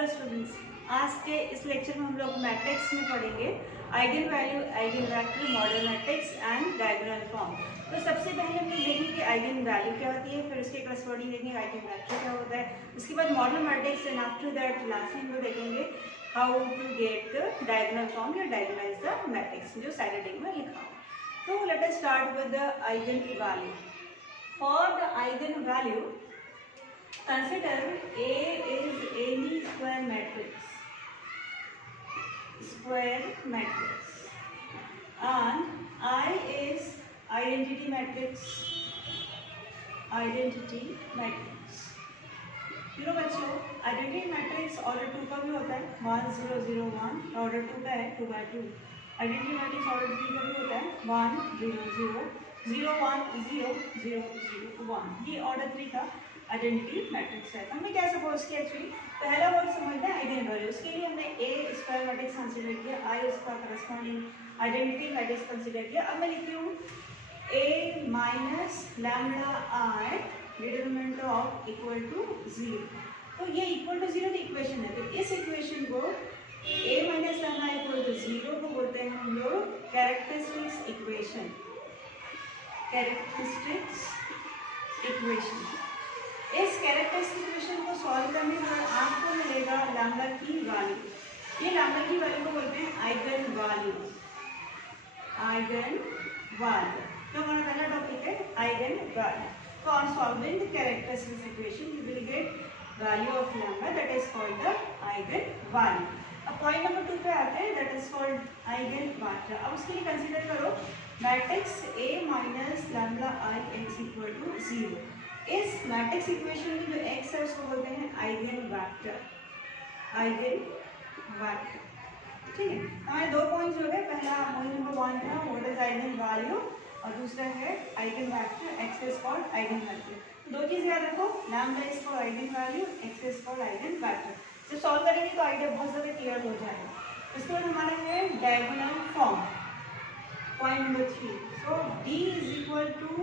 Hello students, आज के इस लेक्चर में हम लोग मैट्रिक्स में पढ़ेंगे eigen value, eigen vector, model matrix and diagonal form. तो सबसे पहले हम लोग देखेंगे कि आइगन वैल्यू क्या होती है, फिर उसके करस्पॉन्डिंग देखेंगे आइगन वेक्टर क्या होता है, उसके बाद model matrix and after that last में हम लोग देखेंगे how to get the diagonal form या डायगोनलाइज द मैट्रिक्स जो साइड में लिखा हो। तो let us start with the eigen value. For the eigen value consider A is any square matrix and I is identity matrix. बच्चों identity matrix order 2 का भी होता है 1 0 0 1, ऑर्डर 2 का है 2 by 2। आइडेंटिटी मैट्रिक्स ऑर्डर 3 का भी होता है 1 0 0 0 1 0 0 0 1। ये ऑर्डर 3 का आइडेंटिटी मैट्रिक्स है। हमने क्या सपोज किया, एक्चुअली पहला वर्ड समझना है आइगन वैल्यू। उसके लिए हमने ए स्क्वायर मैट्रिक्स कंसीडर किया, आई उसका करस्पॉन्डिंग आइडेंटिटी मैट्रिक्स कंसीडर किया। अब मैं लिखती हूँ A minus lambda I determinant of equal to 0। तो ये इक्वल टू 0 की इक्वेशन है, तो इस इक्वेशन को ए माइनस लैम्बडा इक्वल टू 0 को बोलते हैं हम लोग कैरेक्टरिस्टिक्स इक्वेशन। इस कैरेक्टरिस्टिक इक्वेशन को सॉल्व करने पर आपको मिलेगा लैम्बडा की वैल्यू। ये लैम्बडा की वैल्यू को बोलते हैं आइगन वैल्यू। तो हमारा पहला टॉपिक है आइगन वैल्यू। तो on solving the characteristic equation you will get value of lambda, that is called the eigen value. अब पॉइंट नंबर 2 पे आते हैं, that is called eigen vector. अब उसके लिए कंसीडर करो matrix A minus lambda I X equal to 0। इस matrix equation में जो x है उसको बोलते हैं आइगन वेक्टर। ठीक है, हमारे 2 पॉइंट्स हो गए। पहला पॉइंट नंबर 1 था व्हाट इज आइगन वैल्यू, और दूसरा है eigen vector, x is called eigen vector. 2 चीज याद रखो, lambda is called eigen value, x is called eigen vector. जब सॉल्व करेंगे तो आइडिया बहुत ज्यादा क्लियर हो जाएगा। इसके बाद हमारा है diagonal form, point number 3। So D is equal to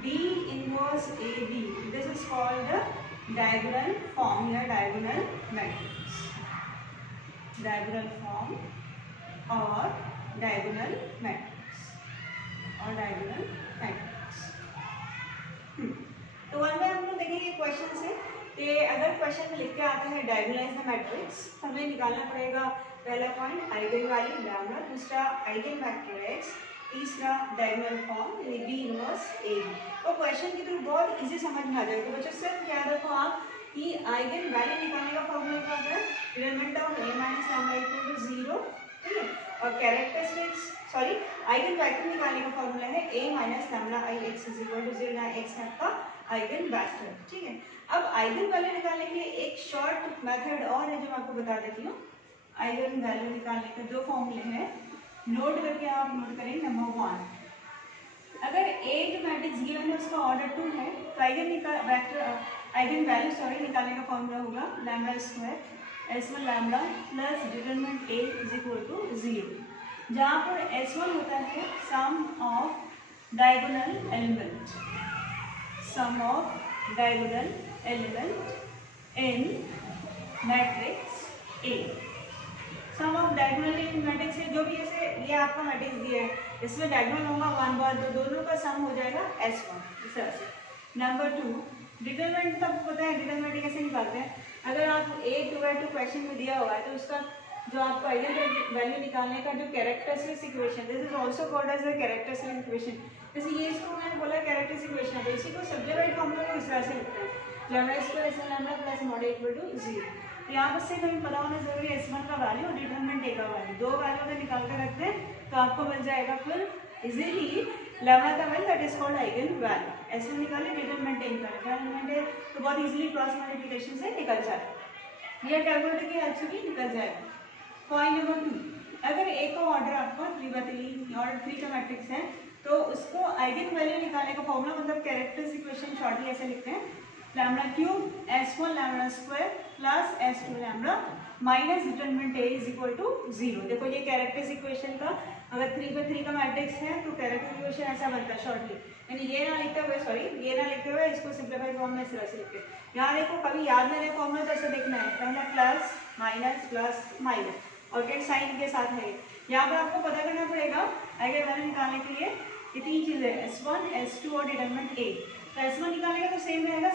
D inverse AB. This is called the diagonal form या diagonal matrix. Diagonal form और diagonal matrix तो वन में हम लोग देखेंगे क्वेश्चन से कि अगर क्वेश्चन में लिख के आता है डायगोनलाइज द मैट्रिक्स, हमें निकालना पड़ेगा पहला पॉइंट आइगन वैल्यू लैम्बडा, दूसरा आइगन वेक्टर x, तीसरा डायगोनल फॉर्म यानी B इनवर्स A। तो क्वेश्चन की थ्रू बहुत इजी समझ में आ जाएगा। तो बच्चों सिर्फ याद रखो आप कि आइगन वैल्यू निकालने का फॉर्मूला क्या होता है, determinant of A minus lambda equal to 0, ठीक है। और कैरेक्टरिस्टिक्स आइगन वेक्टर निकालने का फॉर्मूला है A minus lambda I X is equal to 0, जहाँ x है आपका आइगन वेक्टर, ठीक है। अब आइगन वैल्यू निकालने के लिए एक शॉर्ट मेथड और है जो मैं आपको बता देती हूँ। आइगन वैल्यू निकालने के 2 फॉर्मूले हैं, नोट करके आप नोट करें। नंबर 1, अगर A जो मैट्रिक्स गिवन है उसका ऑर्डर 2 है तो आइगन वैल्यू निकालने का फॉर्मूला होगा lambda square S1 lambda plus determinant A is equal to 0, जहाँ पर S1 होता है sum of diagonal element in matrix A। Sum of diagonal matrix है जो भी, ऐसे ये आपका मैट्रिक्स दिया है, इसमें डायगोनल होगा 1 बार, तो दोनों का सम हो जाएगा S1 इस तरह से। नंबर 2, डिटरमिनेंट तब पता है डिटरमिनेंट कैसे निकालते हैं। अगर आप A 2 by 2 क्वेश्चन में दिया हुआ है तो उसका जो आपको आइगन वैल्यू निकालने का जो characteristics equation, this is also called as the characteristic equation. जैसे ये इसको मैंने बोला कैरेक्टरिस्टिक इक्वेशन, तो इसी को सब्जेक्टिव फॉर्मूला को इस तरह से लिखते हैं lambda square S1 lambda plus mod equal to 0। यहाँ पर सिर्फ हमें पता होना जरूरी है S1 का वैल्यू और डिटरमिनेंट A का वैल्यू, 2 वैल्यू अगर निकाल कर रखते हैं तो आपको मिल जाएगा फिर इजीली लैम्बडा का value, that is called eigen value. S1 निकाले, डिटरमिनेंट A निकाले, डिटरमिनेंट A तो बहुत इजीली क्रॉस मल्टीप्लिकेशन से निकल जाएगा, यह कैलकुलेटर की हेल्प से भी निकल जाएगा। पॉइंट नंबर 2, अगर A का ऑर्डर आपका 3 by 3 ऑर्डर 3 का मैट्रिक्स है तो उसको आइगन वैल्यू निकालने का फॉर्मूला मतलब कैरेक्टरिस्टिक इक्वेशन शॉर्टली ऐसे लिखते हैं lambda cube S1 lambda square plus S2 lambda minus determinant A is equal to 0। देखो ये कैरेक्टरिस्टिक इक्वेशन का अगर 3 पे 3 का मैट्रिक्स है तो कैरेक्टर इक्वेशन ऐसा बनता है शॉर्टली, यानी ये ना लिखते हुए, सॉरी ये ना लिखते हुए इसको सिंपलीफाई फॉर्म में इस तरह से लिखते हैं। यहाँ देखो कभी याद नहीं रहे फॉर्मूला तो ऐसे देखना है, पहला प्लस माइनस और गेट साइन के साथ है। यहाँ पर आपको पता करना पड़ेगा आइगन वैल्यू निकालने के लिए ये 3 चीजें S1 S2 और डिटरमिनेंट A। तो S1 निकालने का तो सेम रहेगा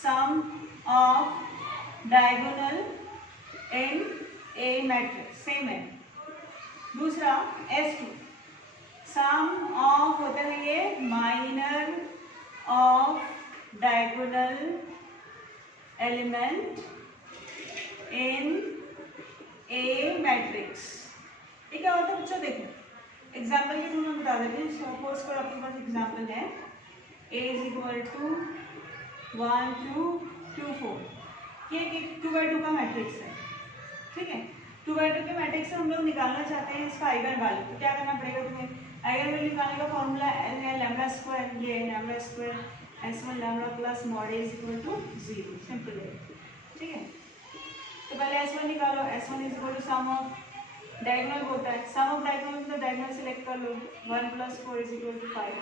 sum of diagonal in A matrix same है। दूसरा S2 सम ऑफ होता है ये minor of diagonal element in A matrix. ये क्या होता है बच्चों, देखो एग्जाम्पल के थ्रू मैं बता देती हूँ। सपोज करो आपके पास एग्जाम्पल है A इज इक्वल टू 1 2 2 4, ये 2/2 का मैट्रिक्स है, ठीक है। 2/2 के मैट्रिक्स से हम लोग निकालना चाहते हैं इसका आइगन वैल्यू, तो क्या करना पड़ेगा तुम्हें, आइगन वैल्यू निकालने का फॉर्मूला है लैम्डा स्क्वायर, ये lambda square S1 lambda plus mod A is equal to 0, simple है, ठीक है। तो पहले S1 निकालो, S1 is equal to sum of diagonal होता है, सम ऑफ डायगोनल तो डायगोनल सेलेक्ट कर लो, 1 + 4 is equal to 5।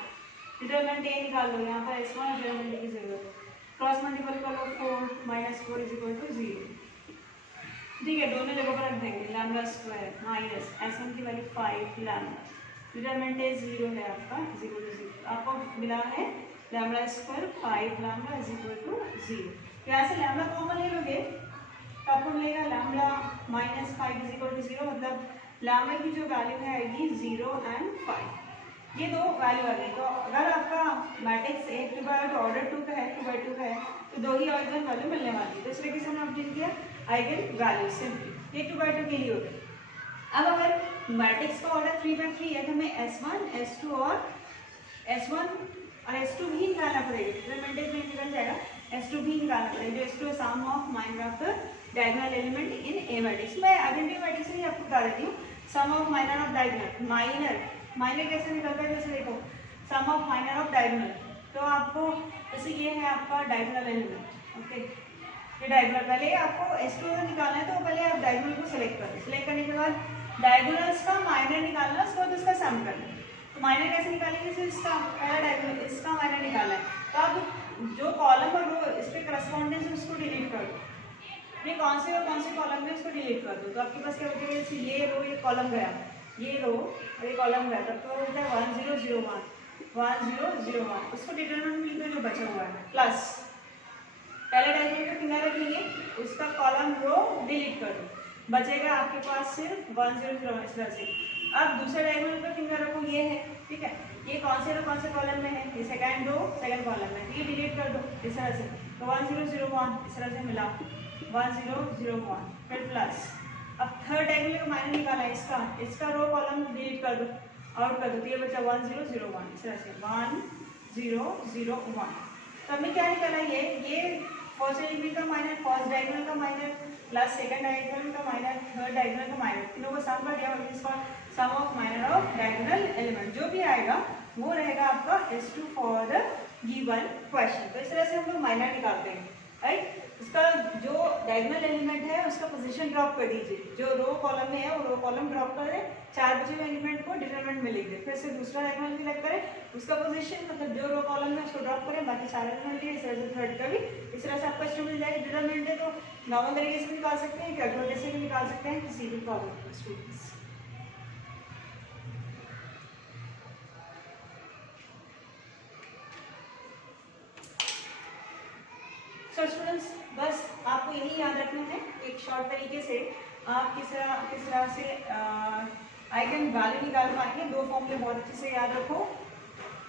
Determinant A निकाल लो, यहाँ पर S1 और डिटरमिनेंट की जरूरत है, क्रॉस मल्टीपल कर लो, 4 - 4 इज इक्वल टू 0, ठीक है। दोनों जगह पर रख देंगे लैम्डा स्क्वायर माइनस S1 की वैल्यू 5 लैम्डा, डिटरमिनेंट 0 है आपका इज इक्वल टू 0, आपको मिला है lambda square 5 lambda is equal to 0। यहाँ से लैम्डा कॉमन ले लोगे तो आपको मिलेगा लैम्डा -5 इज इक्वल टू 0, मतलब लैम्डा की जो वैल्यू है आएगी 0 और 5, ये दो वैल्यू आ गई। तो अगर आपका मैट्रिक्स एक 2/2 ऑर्डर 2 का है, 2/2 का है, तो दो ही आइगन वैल्यू मिलने वाली है। तो इस तरीके से हमने ऑब्टेन किया आइगन वैल्यू सिंपली, ये 2/2 के लिए होता है। अब अगर मैट्रिक्स का ऑर्डर 3/3 है तो हमें S1 S2 और S2 भी निकालना पड़ेगा, डिटरमिनेंट में निकल जाएगा, S2 भी निकालना पड़ेगा, जो S2 sum of minor of the diagonal element in A matrix. मैं आइडेंटिटी मैट्रिक्स से ही आपको बता देती हूँ, sum of minor of diagonal, minor कैसे निकलता है, जैसे देखो sum of minor of diagonal, तो आपको जैसे ये है आपका डायगोनल एलिमेंट, ओके, ये डायगोनल, पहले आपको S2 निकालना है तो पहले आप डायगोनल को सिलेक्ट करो, सिलेक्ट करने के बाद डायगोनल्स का माइनर निकालना, उसके बाद उसका सम करना। तो माइनर कैसे निकालेंगे, जैसे इसका पहला डायगोनल, इसका माइनर निकालना है, तो आप जो कॉलम और रो इस पे करस्पॉन्डेंस है उसको डिलीट कर दो, ये कौन से कॉलम में उसको डिलीट कर दो, तो आपके पास क्या बचेगा, जैसे ये रो ये कॉलम गया, ये रो और ये कॉलम गया, तब तो होता है 1 0 0 1 उसको डिटरमिनेंट मिलकर जो बचा हुआ है प्लस पहले डायगोनल पे फिंगर रखेंगे, उसका कॉलम रो डिलीट कर दो, बचेगा आपके पास सिर्फ 1 0 0 1 इस तरह से। अब दूसरे डायगोनल पे फिंगर रखो, ये है, ठीक है, ये कौन से कॉलम में है, ये सेकंड रो सेकंड कॉलम में, ये डिलीट कर दो इस तरह से, तो 1 0 0 1 इस तरह से मिला 1 0 0 1, फिर प्लस। अब थर्ड डायगोनल का माइनर निकाला है, इसका रो कॉलम डिलीट कर दो, आउट कर दो, तो ये बचा 1 0 0 1 इस तरह से 1 0 0 1। तो हमने क्या निकाला, ये फर्स्ट एलिमेंट का माइनर, फर्स्ट डायगोनल का माइनर प्लस सेकंड डायगोनल का माइनर, थर्ड डायगोनल का माइनर, तीनों को सम कर दिया, इसका sum of minor of diagonal element, जो भी आएगा वो रहेगा आपका S2 for the given question. तो इस तरह से हम लोग माइनर निकालते हैं, राइट। उसका जो डायगोनल एलिमेंट है उसका पोजीशन ड्रॉप कर दीजिए, जो रो कॉलम में है वो रो कॉलम ड्रॉप कर दें, 4 बचे हुए एलिमेंट को डिटरमिनेंट में लिख दें, फिर से दूसरा डायगोनल सिलेक्ट करें, उसका पोजीशन मतलब जो रो कॉलम में उसको ड्रॉप करें, बाकी सारे एलिमेंट लिए, इस तरह से थर्ड का भी इस तरह से आपका स्टूडेंट मिल जाएगा। डिटरमिनेंट है तो नॉर्मल तरीके से निकाल सकते हैं, कैलकुलेटर से भी निकाल सकते हैं, किसी भी प्रॉब्लम स्टूडेंट्स। सो स्टूडेंट्स बस आपको यही याद रखना है, एक शॉर्ट तरीके से आप किस तरह से आइगन वैल्यू निकाल पाएंगे। दो फॉर्मूले बहुत अच्छे से याद रखो।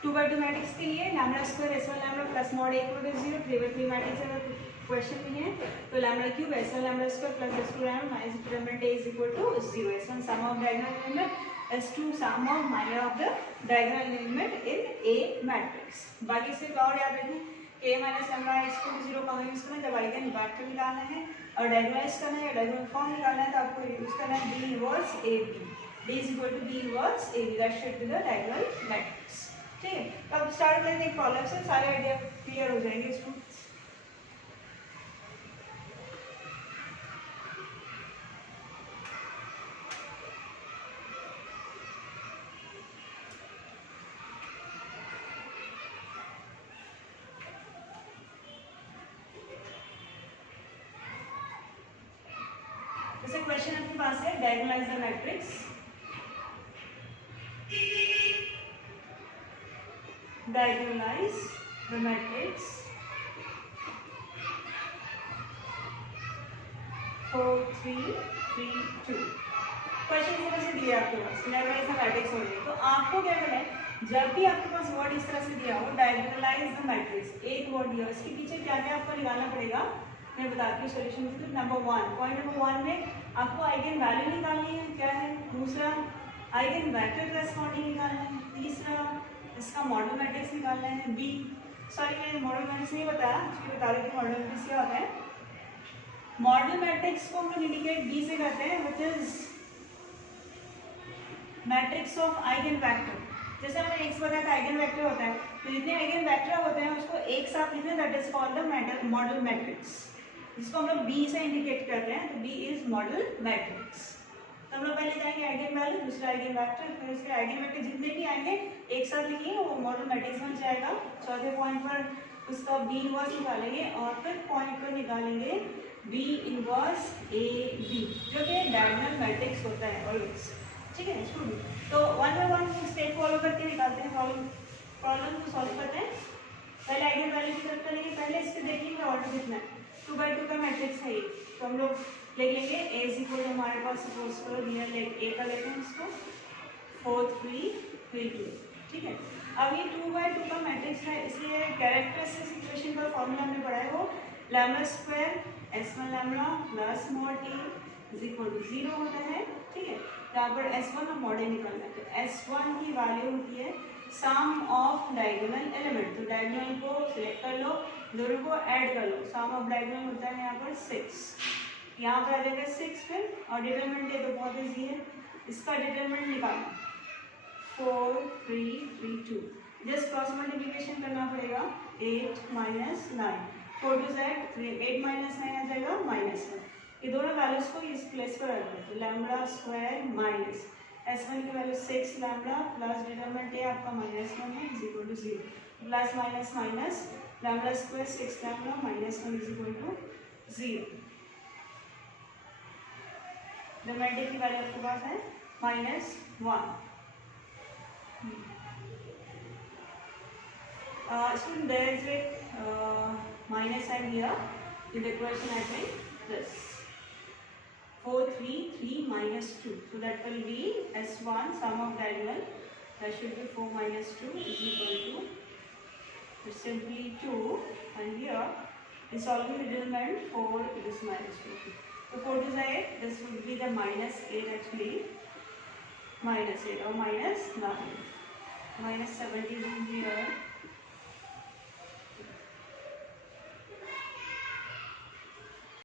2/2 मैट्रिक्स के लिए lambda square S1 lambda plus mod A equal to 0, 3/3 matrix अगर क्वेश्चन में है तो lambda cube S1 lambda square plus S2 lambda minus determinant A is equal to 0, S1 sum of diagonal element, S2 sum of minor of the diagonal element in A matrix. बाकी सिर्फ और याद रखें A minus lambda इसको 0 का use करना है जब आइगन वेक्टर निकालना है और डायगोनलाइज करना है या डायगोनल फॉर्म निकालना है, तो आपको यूज करना है D inverse AB, D is equal to B inverse AB, that should be the diagonal matrix, ठीक है। तो अब स्टार्ट करते हैं प्रॉब्लम से, सारे आइडिया क्लियर हो जाएंगे इसको। जैसे क्वेश्चन आपके पास है diagonalize the matrix, diagonalize the matrix 4 3 3 2। Question इस तरह से दिया आपके पास डायगोनलाइज द मैट्रिक्स हो रही है, तो आपको क्या करना है, जब भी आपके पास वर्ड इस तरह से दिया हो डायगोनलाइज द मैट्रिक्स, एक वर्ड दिया इसके पीछे क्या क्या आपको निकालना पड़ेगा मैं बताती हूँ सॉल्यूशन। नंबर 1 पॉइंट नंबर 1 में आपको आइगन वैल्यू निकालनी है, क्या है, दूसरा आइगन वेक्टर करस्पॉन्डिंग निकालना है, तीसरा इसका मॉडल मैट्रिक्स निकालना है, बी सॉरी मैंने मॉडल मैट्रिक्स नहीं बताया, इसलिए बता रही थी मॉडल मैट्रिक्स क्या होता है। मॉडल मैट्रिक्स को हम लोग इंडिकेट बी से करते हैं, which is matrix of eigen vector. जैसे हमने एक्स बताया था आइगन वेक्टर होता है, तो जितने आइगन वेक्टर होते हैं उसको एक साथ लिखते हैं, that is called the model matrix, जिसको हम लोग बी से इंडिकेट करते हैं, तो बी इज मॉडल मैट्रिक्स। तो हम लोग पहले जाएंगे आइगन वैल्यू, दूसरा आइगन वेक्टर, फिर उसके आइगन वेक्टर जितने भी आएंगे एक साथ लिखिए वो मॉडल मैट्रिक्स बन जाएगा। चौथे पॉइंट पर उसका बी इनवर्स निकालेंगे और फिर पॉइंट पर निकालेंगे बी इनवर्स ए बी, जो कि डायगोनल मैट्रिक्स होता है ऑलवेज, ठीक है स्टूडेंट। तो one by one step follow करके निकालते हैं, प्रॉब्लम को सॉल्व करते हैं। पहले आइगन वैल्यू की तरफ चलेंगे, पहले इसके देखिए ऑर्डर कितना है, 2 बाई 2 का मैट्रिक्स है ये, तो हम लोग लिख लेंगे ए इज इक्वल हमारे पास सपोज करो दिया ए का लेते हैं इसको 4 3 3 2, ठीक है। अब ये 2 बाई 2 का मैट्रिक्स है, इसलिए कैरेक्टरिस्टिक इक्वेशन का फॉर्मूला हमने पढ़ा है वो lambda square S1 lambda plus mod A is equal to 0 होता है, ठीक है। यहाँ पर S1 और मॉड ए निकालना है, तो S1 की वैल्यू होती है सम ऑफ डायगोनल एलिमेंट, तो डायगोनल को सिलेक्ट कर लो, दोनों को ऐड कर लो, सम ऑफ डायगोनल होता है यहाँ पर 6, यहाँ पर आ जाएगा 6 फिर, और डिटरमिनेंट है तो बहुत ईजी है, इसका डिटरमिनेंट निकालना 4 3 3 2, जस्ट क्रॉस मल्टीप्लिकेशन करना पड़ेगा 8 माइनस 9, 4 टू Z 8 माइनस 9 आ जाएगा -1, ये दोनों वैल्यूज को इस प्लेस पर रख दो, तो लैम्डा स्क्वायर माइनस S1 की वैल्यू 6 लैम्डा प्लस डिटरमिनेंट है आपका -1 है is equal to 0, plus minus minus lambda square 6 lambda -1 is equal to 0, determinant की वैल्यू आपके पास है -1। Student, there is a minus sign here in the equation. I think this 4 3 3 minus 2, so that will be S1 sum of diagonal, that should be 4 minus 2 is equal to simply 2, and here in solving the determinant 4 it is -2, so 4 to 8, this would be the -8 actually, -8 or -9, -17 here,